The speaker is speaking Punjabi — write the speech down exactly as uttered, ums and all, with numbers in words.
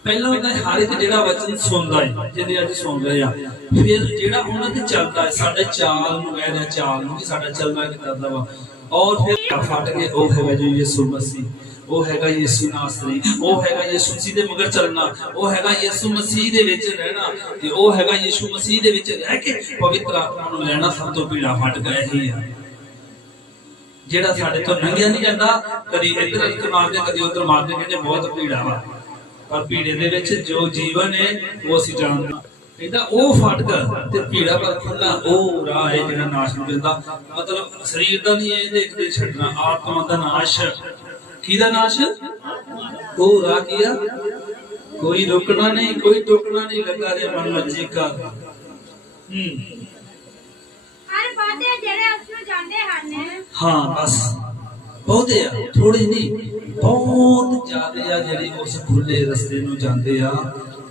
ਪਹਿਲਾਂ ਉਹਦਾ ਹਰ ਇੱਕ ਜਿਹੜਾ ਵਚਨ ਸੁਣਦਾ ਹੈ, ਜਿਹਦੇ ਅੱਜ ਸੁਣ ਰਹੇ ਆ, ਫਿਰ ਜਿਹੜਾ ਉਹਨਾਂ ਤੇ ਚੱਲਦਾ ਹੈ, ਸਾਡੇ ਚਾਲ ਨੂੰ ਕਹਿ ਰਿਹਾ, ਚਾਲ ਨੂੰ ਕਿ ਸਾਡਾ ਚੱਲਣਾ ਕਿੱਦਾਂ ਦਾ ਵਾ। ਔਰ ਫਿਰ ਫਟ ਕੇ ਉਹ ਹੈਗਾ ਜੋ ਯਿਸੂ ਮਸੀਹ, ਉਹ ਹੈਗਾ ਯਿਸੂ ਨਾਸਰੀ, ਉਹ ਹੈਗਾ ਯਿਸੂ ਮਸੀਹ ਦੇ ਮਗਰ ਚੱਲਣਾ, ਉਹ ਹੈਗਾ ਯਿਸੂ ਮਸੀਹ ਦੇ ਵਿੱਚ ਰਹਿਣਾ, ਤੇ ਉਹ ਹੈਗਾ ਯਿਸੂ ਮਸੀਹ ਦੇ ਵਿੱਚ ਰਹਿ ਕੇ ਪਵਿੱਤਰ ਆਤਮਾ ਨੂੰ ਲੈਣਾ। ਸਭ ਤੋਂ ਪੀੜਾ ਫਟ ਗਿਆ ਹੀ ਆ, ਜਿਹੜਾ ਸਾਡੇ ਤੋਂ ਲੰਘਿਆ ਨਹੀਂ ਜਾਂਦਾ। ਕਦੀ ਇੱਧਰ ਇੱਕ ਮਾਰਦੇ, ਕਦੀ ਉੱਧਰ ਮਾਰਦੇ, ਕਹਿੰਦੇ ਬਹੁਤ ਪੀੜਾ ਵਾ, ਪਰ ਪੀੜੇ ਦੇ ਵਿੱਚ ਜੋ ਜੀਵਨ ਹੈ ਉਹ ਅਸੀਂ ਜਾਣਦੇ। ਕਹਿੰਦਾ ਉਹ ਫਟਕ ਤੇ ਭੀੜਾ ਪਰ ਖੁੱਲਾ ਉਹ ਰਾਹ ਹੈ ਜਿਹੜਾ ਨਾਸ਼ ਨੂੰ ਦਿੰਦਾ। ਮਤਲਬ ਸਰੀਰ ਦਾ ਨਹੀਂ ਇਹ ਦੇਖ ਦੇ ਛੱਡਣਾ, ਆਤਮਾ ਦਾ ਨਾਸ਼। ਕਿਹਦਾ ਨਾਸ਼? ਉਹ ਰਾਹ ਕੀ ਆ? ਕੋਈ ਰੁਕਣਾ ਨਹੀਂ, ਕੋਈ ਟੁਕਣਾ ਨਹੀਂ, ਲੱਗਾ ਰੇ ਮਨ ਮਰਜ਼ੀ ਕਰ। ਹੂੰ ਹਰ ਬਾਤੇ ਜਿਹੜੇ ਉਸ ਨੂੰ ਜਾਂਦੇ ਹਨ। ਹਾਂ ਬਸ ਬਹੁਤੇ ਆ, ਥੋੜੇ ਨਹੀਂ, ਬਹੁਤ ਜ਼ਿਆਦੇ ਆ ਜਿਹੜੇ ਉਸ ਖੁੱਲੇ ਰਸਤੇ ਨੂੰ ਜਾਂਦੇ ਆ।